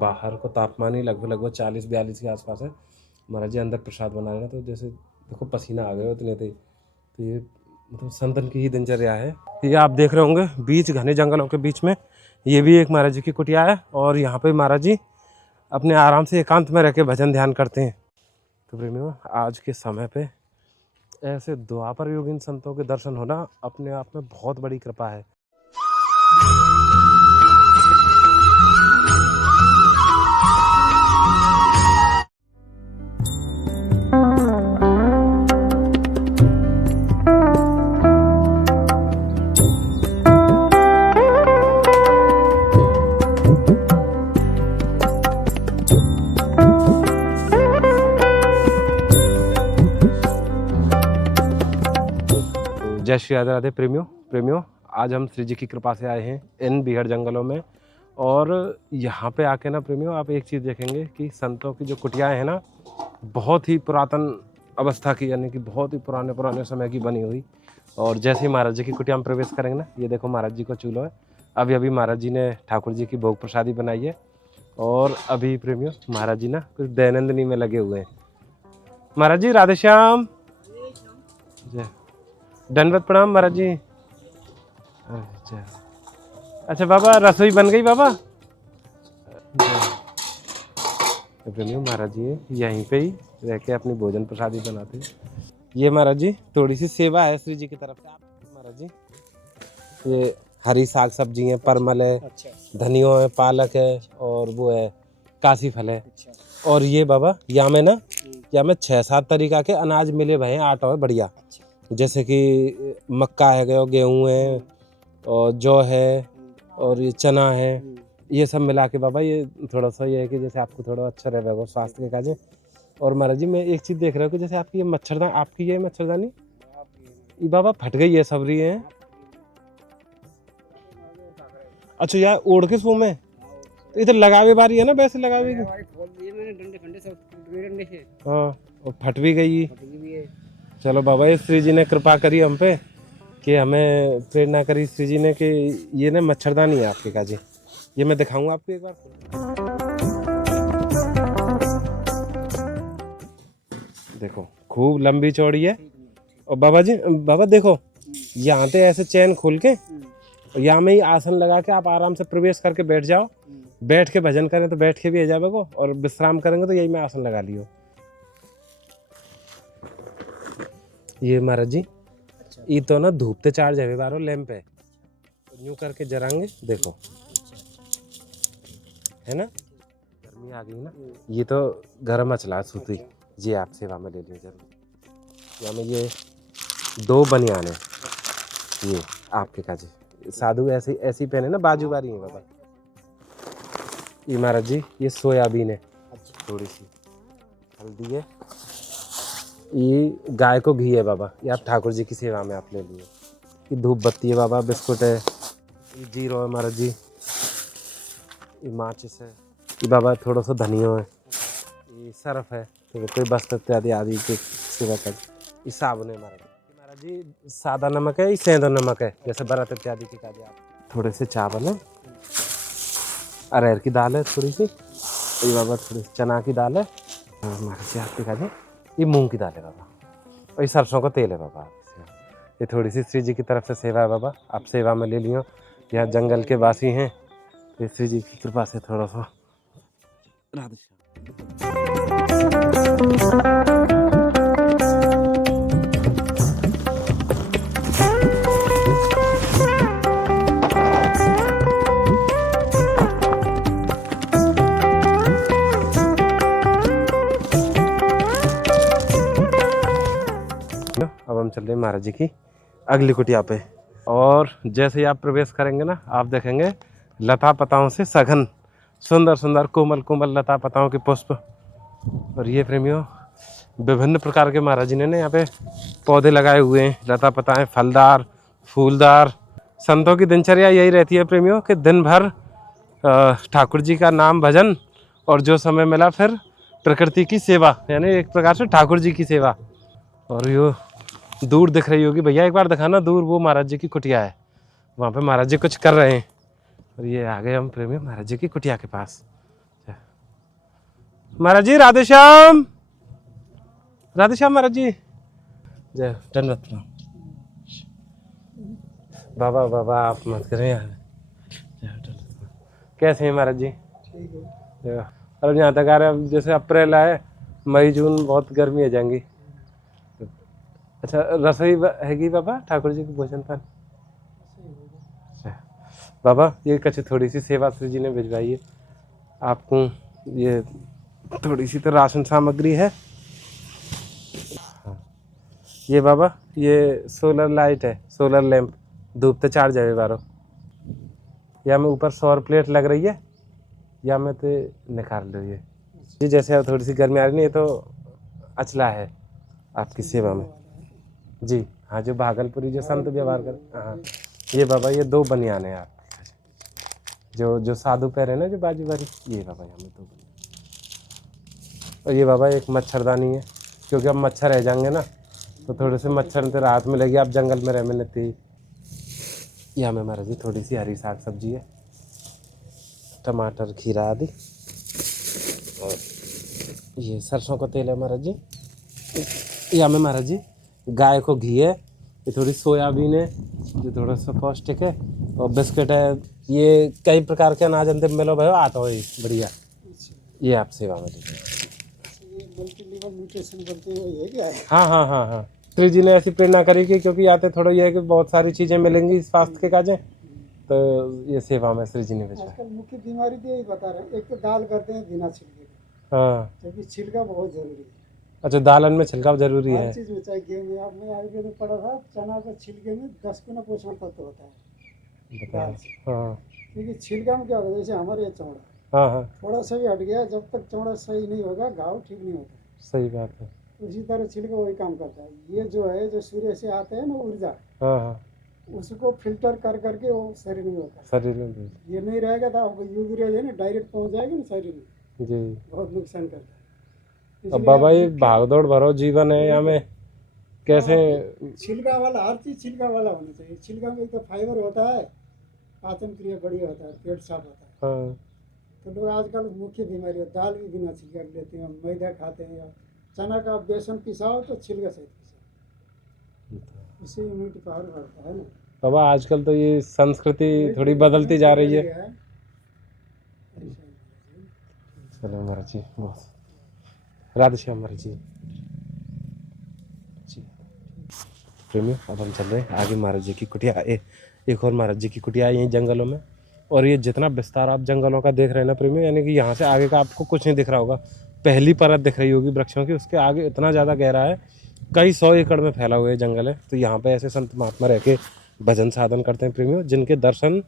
बाहर को तापमान ही लगभग 40-42 के आसपास है। महाराज जी अंदर प्रसाद बना रहे हैं, तो जैसे देखो पसीना आ गया उतने थे। तो ये मतलब संतन की ही दिनचर्या है। ये आप देख रहे होंगे बीच घने जंगलों के बीच में ये भी एक महाराज जी की कुटिया है, और यहाँ पे महाराज जी अपने आराम से एकांत में रह के भजन ध्यान करते हैं। तो प्रेमियों, आज के समय पे ऐसे द्वापर युगीन संतों के दर्शन होना अपने आप में बहुत बड़ी कृपा है। जय श्री राधे राधे प्रेमियों, आज हम श्री जी की कृपा से आए हैं इन बीहड़ जंगलों में। और यहाँ पे आके ना प्रेमियों, आप एक चीज़ देखेंगे कि संतों की जो कुटियाएँ हैं ना, बहुत ही पुरातन अवस्था की, यानी कि बहुत ही पुराने समय की बनी हुई। और जैसे ही महाराज जी की कुटिया में प्रवेश करेंगे ना, ये देखो महाराज जी का चूल्हा है। अभी महाराज जी ने ठाकुर जी की भोग प्रसादी बनाई है, और अभी प्रेमियों महाराज जी ना कुछ दैनंदिनी में लगे हुए हैं। महाराज जी राधे श्याम, जय दंडवत प्रणाम महाराज जी। अच्छा बाबा, रसोई बन गई बाबा? प्रेमियों महाराज जी यहीं पे ही रह के अपनी भोजन प्रसादी बनाते हैं। ये महाराज जी थोड़ी सी सेवा है श्री जी की तरफ से। आप महाराज जी, ये हरी साग सब्जी है, परमल है, धनिया है, पालक है, और वो है काशी फल है। और ये बाबा यहाँ में 6-7 तरीका के अनाज मिले भए हैं, आटा है बढ़िया, जैसे कि मक्का है, गेहूँ है, और जौ है, और ये चना है। ये सब मिला के बाबा ये थोड़ा सा ये है कि जैसे आपको थोड़ा अच्छा रहेगा स्वास्थ्य के काजे। और महाराज जी मैं एक चीज़ देख रहा हूँ कि जैसे आपकी ये मच्छरदानी, आपकी ये मच्छरदानी ये बाबा फट गई है, सब रही है। अच्छा यार ओढ़ के सो में तो इधर लगावे बारी है ना, वैसे लगावे की। हाँ, और फट भी गई। चलो बाबा, ये श्री जी ने कृपा करी हम पे कि हमें प्रेरणा करी श्री जी ने कि ये ना मच्छरदानी है आपके काजी। ये मैं दिखाऊंगा आपको एक बार। देखो खूब लंबी चौड़ी है। और बाबा देखो, यहाँ पे ऐसे चैन खोल के यहाँ में ही आसन लगा के आप आराम से प्रवेश करके बैठ जाओ। बैठ के भजन करें तो बैठ के भी आ जाओगे, और विश्राम करेंगे तो यही में आसन लगा लियो। ये महाराज जी ये तो ना धूप ते चार्ज है बारो लैंप है, यूं करके जराएंगे, देखो है ना, गर्मी आ गई ना। ये तो गर्म मचला सूती जी, आप सेवा में ले लीजिए जरूर। यहाँ में ये 2 बनियान है, ये आपके काजी साधु ऐसी पहने ना, बाजूबारी है बाबा। ये महाराज जी ये सोयाबीन है, थोड़ी सी हल्दी है, ये गाय को घी है बाबा, ये आप ठाकुर जी की सेवा में आप ले लिए। ये धूप बत्ती है बाबा, बिस्कुट है, ये जीरो है महाराज जी, ये माचिस है, ये बाबा थोड़ा सा धनिया है, ये सरफ है, तो कोई वस्त्र इत्यादि आदि की सेवा कर। ये साबुन है महाराज जी, सादा नमक है, ये सेंधा नमक है, जैसे बरत इत्यादि की काजे। आप थोड़े से चावल है, अरहर की दाल है थोड़ी सी, ये बाबा थोड़ी चना की दाल है महाराज जी आपके काजे। ये मूंग की दाल है बाबा, और ये सरसों का तेल है बाबा। ये थोड़ी सी श्री जी की तरफ से सेवा है बाबा, आप सेवा में ले लियो। यहाँ जंगल के वासी हैं, तो श्री जी की कृपा से थोड़ा सा राधे अब हम चल रहे हैं महाराज जी की अगली कुटिया पे। और जैसे ही आप प्रवेश करेंगे ना, आप देखेंगे लता पताओं से सघन सुंदर कोमल लता पताओं के पुष्प। और ये प्रेमियों विभिन्न प्रकार के महाराज जी ने यहाँ पे पौधे लगाए हुए हैं, लता पताएं फलदार फूलदार। संतों की दिनचर्या यही रहती है प्रेमियों कि दिन भर ठाकुर जी का नाम भजन, और जो समय मिला फिर प्रकृति की सेवा, यानी एक प्रकार से ठाकुर जी की सेवा। और यो दूर दिख रही होगी भैया, एक बार दिखाना दूर, वो महाराज जी की कुटिया है, वहाँ पे महाराज जी कुछ कर रहे हैं। और ये आ गए हम प्रेमी महाराज जी की कुटिया के पास। महाराज जी राधे श्याम महाराज जी। जय दंडवत प्रणाम। बाबा बाबा आप मत करें यार। कैसे हैं महाराज जी? ठीक है। और यहाँ तक आ रहे हैं, जैसे अप्रैल आए मई जून बहुत गर्मी आ जाएंगी। अच्छा रसोई हैगी बाबा ठाकुर जी के भोजन पान? अच्छा बाबा ये कच्छ थोड़ी सी सेवा श्री जी ने भिजवाई है आपको। ये थोड़ी सी तो राशन सामग्री है। ये बाबा ये सोलर लाइट है, सोलर लैंप, धूप तो चार्ज है बारो। या मैं ऊपर सौर प्लेट लग रही है या मैं तो निकाल लो ये जी। जैसे अब थोड़ी सी गर्मी आ रही है, तो अचला है आपकी सेवा में जी। हाँ जो भागलपुरी जो संत व्यवहार कर। हाँ ये बाबा ये 2 बनियान है आप जो साधु पैर है ना, जो बाजू वाली, ये बाबा यहाँ में 2 बनियान। और ये बाबा एक मच्छरदानी है, क्योंकि अब मच्छर रह जाएंगे ना तो थोड़े से मच्छर से राहत मिलेगी। आप जंगल में रह में नहीं। यहाँ में महाराज जी थोड़ी सी हरी साग सब्जी है, टमाटर खीरा आदि। और ये सरसों का तेल है महाराज जी। यहाँ में महाराज जी गाय को घी है, ये थोड़ी सोयाबीन है जो थोड़ा सा पौष्टिक है, और बिस्किट है। ये कई प्रकार के अनाज अंदर मिलो भाई, आता है बढ़िया। ये आप सेवा में लीजिए। हाँ हाँ हाँ हाँ श्री जी ने ऐसी प्रेरणा करी कि क्योंकि आते थोड़ा ये है कि बहुत सारी चीजें मिलेंगी स्वास्थ्य के काजें, तो ये सेवा में श्री जी ने भेजा। आजकल मुख्य बीमारी तो यही बता रहे हैं, एक तो दाल करते हैं बिना छिलके का। हाँ क्योंकि छिलका बहुत जरूरी है। अच्छा दालन में छिलका जरूरी है। हर चीज में, चाहे गेहूं में। आप में आयुर्वेद में पढ़ा था, चना का छिलके में 10 गुना पोषण तत्व होता है दाल से। हाँ क्योंकि छिलका में क्या होता है, जैसे हमारे ये चौड़ा, हाँ हाँ थोड़ा सा भी हट गया, जब तक चौड़ा सही नहीं होगा घाव ठीक नहीं होता। सही बात है। उसी तरह छिलका वही काम करता है। ये जो है जो सूर्य से आते हैं ना ऊर्जा, हाँ हाँ उसको फिल्टर कर करके वो शरीर में होता है। शरीर में भी ये नहीं रहेगा तो आपको यूवी रेज है ना डायरेक्ट पहुंच जाएगी ना शरीर में, जी। बहुत नुकसान करता है। अब बाबा ये भागदौड़ भरो जीवन है, यहाँ में कैसे छिलका वाला, हर चीज छिलका वाला होना चाहिए। छिलका में एक तो फाइबर होता है, पाचन क्रिया बढ़िया होता है, पेट साफ होता है। हाँ तो लोग आजकल मुख्य बीमारी है, दाल भी बिना छिलका लेते हैं, मैदा खाते हैं, या चना का बेसन पिसाओ तो छिलका सहित पिसाओ, इससे इम्यूनिटी पावर बढ़ता है ना। बाबा आजकल तो ये संस्कृति थोड़ी बदलती जा रही है। चलो महाराज जी बहुत राधे श्याम महाराज जी। प्रेमी अब हम चल रहे हैं आगे महाराज जी की कुटिया। एक और महाराज जी की कुटिया है यहीं जंगलों में। और ये जितना विस्तार आप जंगलों का देख रहे हैं ना प्रेमी, यानी कि यहाँ से आगे का आपको कुछ नहीं दिख रहा होगा। पहली परत दिख रही होगी वृक्षों की, उसके आगे इतना ज़्यादा गहरा है, कई 100 एकड़ में फैला हुआ है जंगल है। तो यहाँ पे ऐसे संत महात्मा रह के भजन साधन करते हैं प्रेमियों, जिनके दर्शन,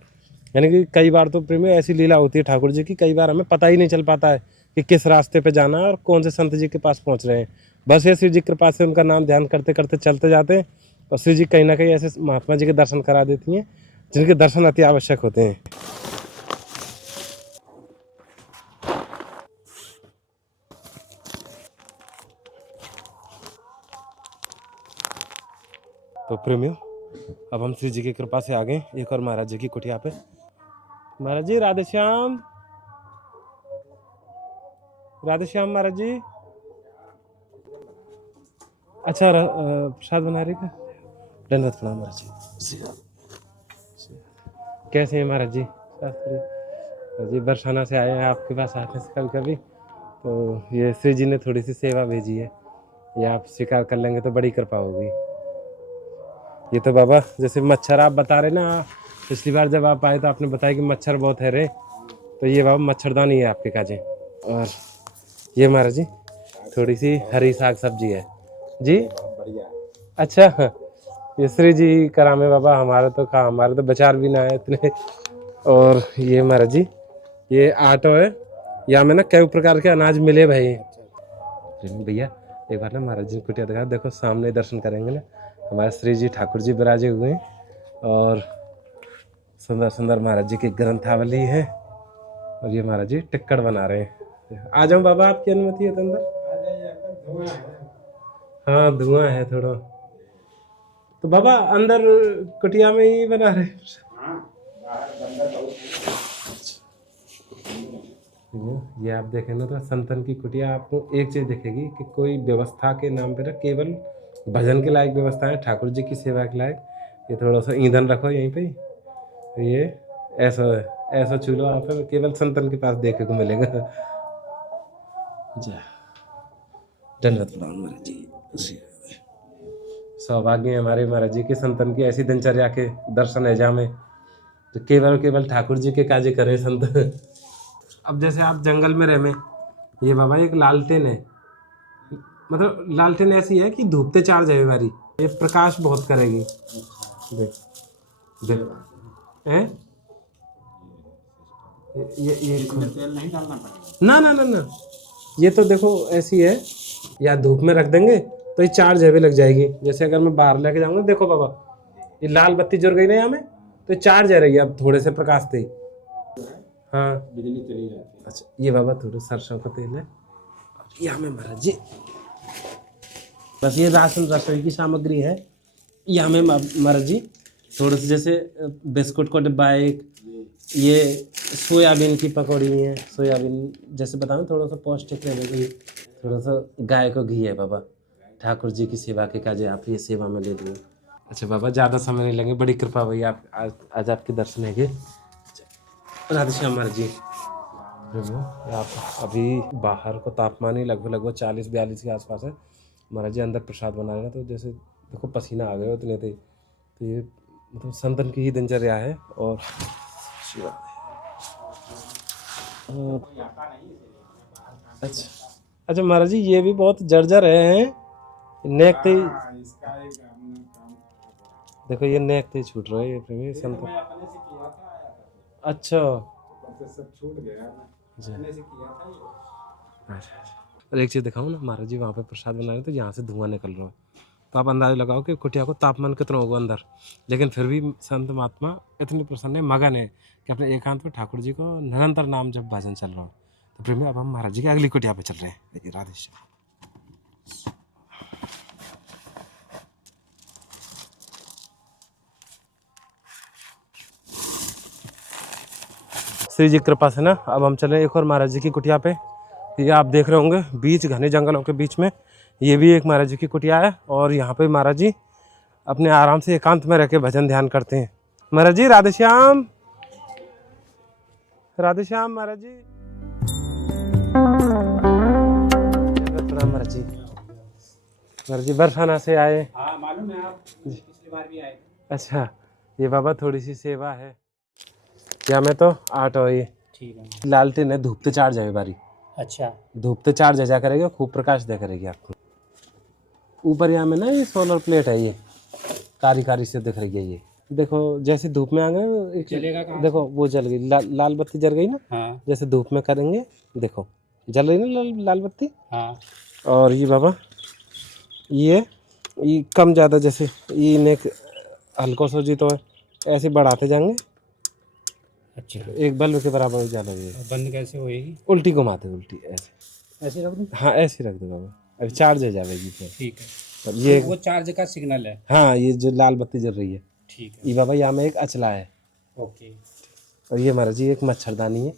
यानी कि कई बार तो प्रेमियों ऐसी लीला होती है ठाकुर जी की, कई बार हमें पता ही नहीं चल पाता है कि किस रास्ते पे जाना है और कौन से संत जी के पास पहुँच रहे हैं। बस ये श्री जी कृपा से उनका नाम ध्यान करते करते चलते जाते हैं, और श्री जी कहीं ना कहीं ऐसे महात्मा जी के दर्शन करा देती हैं जिनके दर्शन अति आवश्यक होते हैं। तो प्रेमियों अब हम श्री जी की कृपा से आ गए एक और महाराज जी की कुटिया पे। महाराज जी राधे श्याम महाराज जी। अच्छा प्रसाद बना रही का दंडवत प्रणाम महाराज जी। कैसे हैं महाराज जी? शास्त्री जी बरसाना से आए हैं आपके पास आते हैं कभी कभी, तो ये श्री जी ने थोड़ी सी सेवा भेजी है, ये आप स्वीकार कर लेंगे तो बड़ी कृपा होगी। ये तो बाबा जैसे मच्छर आप बता रहे ना, पिछली बार जब आप आए तो आपने बताया कि मच्छर बहुत है रे, तो ये बाबा मच्छरदानी है आपके काजे। और ये महाराज जी थोड़ी सी हरी साग सब्जी है जी। अच्छा ये श्री जी करामे बाबा, हमारे तो कहाँ, हमारे तो विचार भी ना है इतने। और ये महाराज जी ये आटो है, या में ना कई प्रकार के अनाज मिले भाई। भैया एक बार ना महाराज जी कुटिया दिखा, देखो सामने दर्शन करेंगे ना, हमारे श्री जी ठाकुर जी विराजे हुए हैं, और सुंदर सुंदर महाराज जी की ग्रंथावली है। और ये महाराज जी टिक्कड़ बना रहे हैं। आ जाऊं बाबा, आपकी अनुमति है तो अंदर? हाँ धुआं है थोड़ा, तो बाबा अंदर कुटिया में ही बना रहे। ये आप देखें ना तो संतन की कुटिया आपको एक चीज़ दिखेगी कि कोई व्यवस्था के नाम पे ना केवल भजन के लायक व्यवस्था है, ठाकुर जी की सेवा के लायक। ये थोड़ा सा ईंधन रखो यहीं पे, ये ऐसा ऐसा चूल्हा आप केवल संतन के पास देखने को मिलेगा। जा धन्यवाद प्रणाम महाराज जी। सौभाग्य है हमारे महाराज जी के संतन की ऐसी दिनचर्या के दर्शन है जहाँ में तो केवल ठाकुर जी के काजे करे संत। अब जैसे आप जंगल में रहे में, ये बाबा एक लालटेन है, मतलब लालटेन ऐसी है कि धूप ते चार जाए बारी, ये प्रकाश बहुत करेगी। देख देख हैं ये तेल नहीं डालना पड़ेगा। ना ना ना ना, ये तो देखो ऐसी है, या धूप में रख देंगे तो ये चार जगह लग जाएगी। जैसे अगर मैं बाहर लेके जाऊंगा, देखो बाबा ये लाल बत्ती जल गई ना यहाँ में, तो चार जा रही है अब थोड़े से प्रकाश से ही। हाँ बिजली चली जाती है। अच्छा, ये बाबा थोड़ा सरसों का तेल है और यहाँ में महाराज जी बस ये राशन रसोई की सामग्री है। यहाँ में महाराज जी थोड़े से जैसे बिस्कुट का डिब्बा है एक, ये सोयाबीन की पकौड़ी है, सोयाबीन जैसे बताऊँ थोड़ा सा पौष्टिक रहने के लिए, थोड़ा सा गाय को घी है बाबा, ठाकुर जी की सेवा के काजे आप ये सेवा में ले लिए। अच्छा बाबा ज़्यादा समय नहीं लगे, बड़ी कृपा भैया आप आज आपके दर्शन है। राधे श्याम महाराज जी। प्रभु आप अभी बाहर को तापमान ही लगभग 40-42 के आसपास है। महाराज जी अंदर प्रसाद बना रहे हैं तो जैसे देखो पसीना आ गया उतने थे, तो ये मतलब संतन की ही दिनचर्या है। और अच्छा अच्छा महाराज जी ये भी बहुत जर्जर है, नेक थे देखो, ये नेक थे छूट रहा है ये प्रेमी संत। अच्छा सब छूट गया, अपने से किया था ये। और एक चीज़ दिखाऊँ ना, महाराज जी वहाँ पे प्रसाद बना रहे तो यहाँ से धुआं निकल रहा है, तो आप अंदाजा लगाओ कि कुटिया को तापमान कितना होगा अंदर। लेकिन फिर भी संत महात्मा इतनी प्रसन्न है, मगन है कि अपने एकांत में ठाकुर जी को निरंतर नाम जब भजन चल रहा हो। तो प्रेमी अब हम महाराज जी की अगली कुटिया पे चल रहे हैं। देखिए राधे श्याम। श्री जी कृपा से ना अब हम चले एक और महाराज जी की कुटिया पे। ये आप देख रहे होंगे बीच घने जंगलों के बीच में ये भी एक महाराज जी की कुटिया है, और यहाँ पे महाराज जी अपने आराम से एकांत में रह के भजन ध्यान करते हैं। महाराज जी राधे श्याम, राधे श्याम महाराज जी। प्रणाम महाराज जी। महाराज जी बरसाना से आए? हाँ मालूम है, आप पिछली बार भी आए थे। अच्छा, ये बाबा थोड़ी सी सेवा है क्या, मैं तो आठ हो ये ठीक है। लालटेन है, धूप ते चार जाए बारी। अच्छा धूप ते चार जा करेगा, खूब प्रकाश दे करेगी आपको। ऊपर यहाँ में ना ये सोलर प्लेट है, ये कारी कारी से दिख रही है। ये देखो जैसे धूप में आ गए एक चलेगा कहाँ देखो वो जल गई, लाल बत्ती जल गई ना। हाँ जैसे धूप में करेंगे देखो जल रही ना लाल बत्ती। हाँ। और ये बाबा ये कम ज़्यादा जैसे ये इन्हें हल्को सो जी तो ऐसे बढ़ाते जाएंगे। अच्छा एक बल्ब के बराबर जा रही है। बंद कैसे होएगी? उल्टी घुमाते उल्टी ऐसे ऐसे रख दूँ? हाँ ऐसे रख दो बाबा, अभी चार्ज हो जाएगी फिर। ठीक है, और ये वो चार्ज का सिग्नल है। हाँ ये जो लाल बत्ती जल रही है, ठीक है ये बाबा यहाँ में एक अचला है। ओके। और ये महाराज जी एक मच्छरदानी है।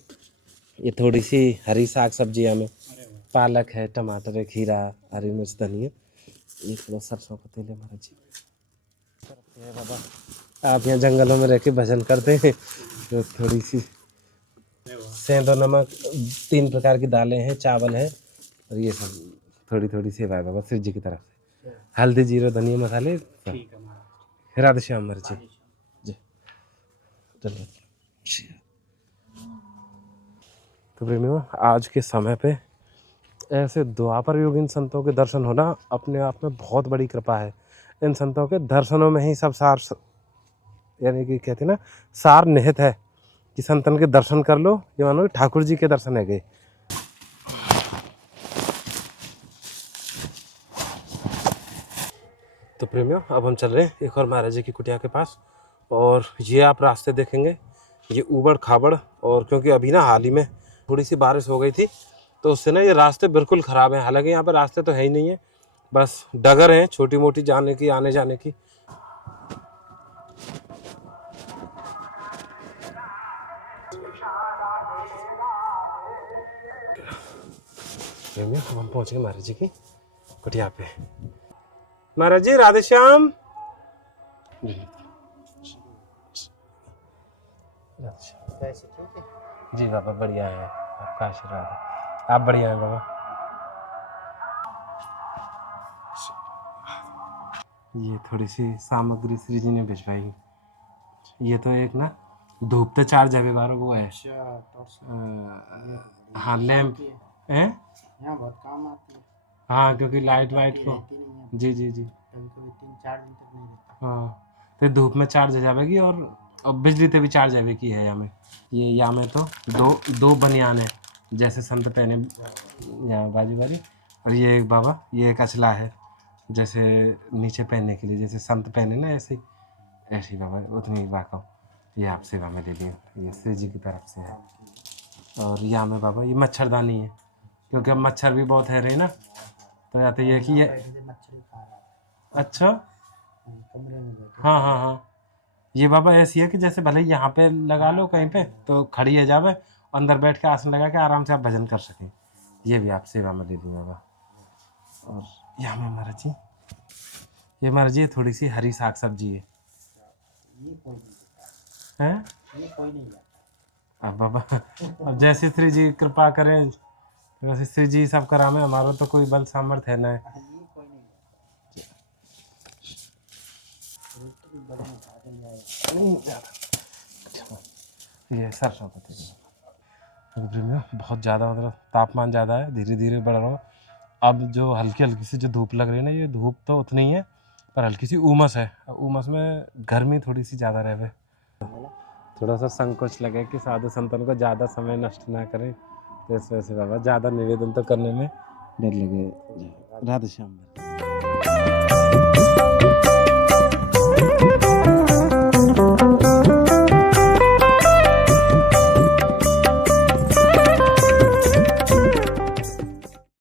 ये थोड़ी सी हरी साग सब्जियाँ में अरे वाह। पालक है, टमाटर है, खीरा, हरी मिर्च, धनिया, ये थोड़ा सरसों का तेल है महाराज जी। है बाबा आप यहाँ जंगलों में रह के भजन करते हैं तो थोड़ी सी सेंधा नमक, 3 प्रकार की दालें हैं, चावल है, और ये सब थोड़ी थोड़ी सेवा है बाबा शिव जी की तरफ से। हल्दी, जीरा, धनिया, मसाले। ठीक है महाराज। राधे श्याम महाराज जी जी। चलो तो प्रेमियों आज के समय पे ऐसे द्वापर युग इन संतों के दर्शन होना अपने आप में बहुत बड़ी कृपा है। इन संतों के दर्शनों में ही सब सार, यानी कि कहते हैं ना सार निहित है कि संतन के दर्शन कर लो, ये मानो ठाकुर जी के दर्शन है गए। तो प्रेमियों अब हम चल रहे हैं एक और महाराज जी की कुटिया के पास, और ये आप रास्ते देखेंगे ये ऊबड़ खाबड़, और क्योंकि अभी ना हाल ही में थोड़ी सी बारिश हो गई थी तो उससे ना ये रास्ते बिल्कुल ख़राब हैं। हालांकि यहाँ पर रास्ते तो है ही नहीं है, बस डगर हैं छोटी मोटी जाने की, आने जाने की। प्रेमी हम पहुंच गए महाराज जी की कुटिया पे। महाराज जी राधे श्याम। कैसे ठीक है? जी बाबा बढ़िया है, आपका आशीर्वाद है, आप बढ़िया हैं बाबा। ये थोड़ी सी सामग्री श्री जी ने भिजवाई। ये तो एक ना धूप तो चार्ज है बार वो है। हाँ लैंप है, यहाँ बहुत काम आती है। हाँ क्योंकि लाइट वाइट को। रहती नहीं है, जी जी जी कभी 3-4 दिन तक नहीं रहता। हाँ तो धूप में चार्ज हो जाएगी और बिजली पे भी चार्ज जावे की है यहाँ में। ये यहाँ में तो दो बनियान है जैसे संत पहने यहाँ बाजू वाली, और ये एक बाबा ये एक अचला है जैसे नीचे पहनने के लिए जैसे संत पहने ना ऐसे ऐसी बाबा उतनी वाकव ये आप सेवा में दे दी, ये श्री जी की तरफ से है। और यहाँ में बाबा ये मच्छरदानी है क्योंकि अब मच्छर भी बहुत है रही ना, तो या तो ये कि ये मच्छर खा रहा है अच्छा कमरे में बैठे। हाँ हाँ हाँ ये बाबा ऐसी है कि जैसे भले यहाँ पे लगा लो कहीं पे तो खड़ी है जावे, अंदर बैठ के आसन लगा के आराम से आप भजन कर सकें। ये भी आप सेवा में दे दूँ बाबा। और यहाँ में महाराज जी ये महाराज जी थोड़ी सी हरी साग सब्जी है। ये कोई नहीं हैं ये कोई नहीं जाता। अब बाबा अब जैसे श्री जी कृपा करें वैसे श्री जी सब करामे, हमारा तो कोई बल सामर्थ्य है ना। ये कोई नहीं जाता। रोटी भी बड़े में खा के आए नहीं ज़्यादा ये सरसों का तेल प्रेमियों बहुत ज़्यादा मतलब तापमान ज़्यादा है, धीरे धीरे बढ़ रहा हो। अब जो हल्की हल्की सी जो धूप लग रही है ना ये धूप तो उतनी ही है पर हल्की सी उमस है, उमस में गर्मी थोड़ी सी ज़्यादा रहे। थोड़ा सा संकोच लगे कि साधु संतन को ज़्यादा समय नष्ट ना करें, तो इस वजह से बाबा ज़्यादा निवेदन तो करने में डर लगे। राधे श्याम।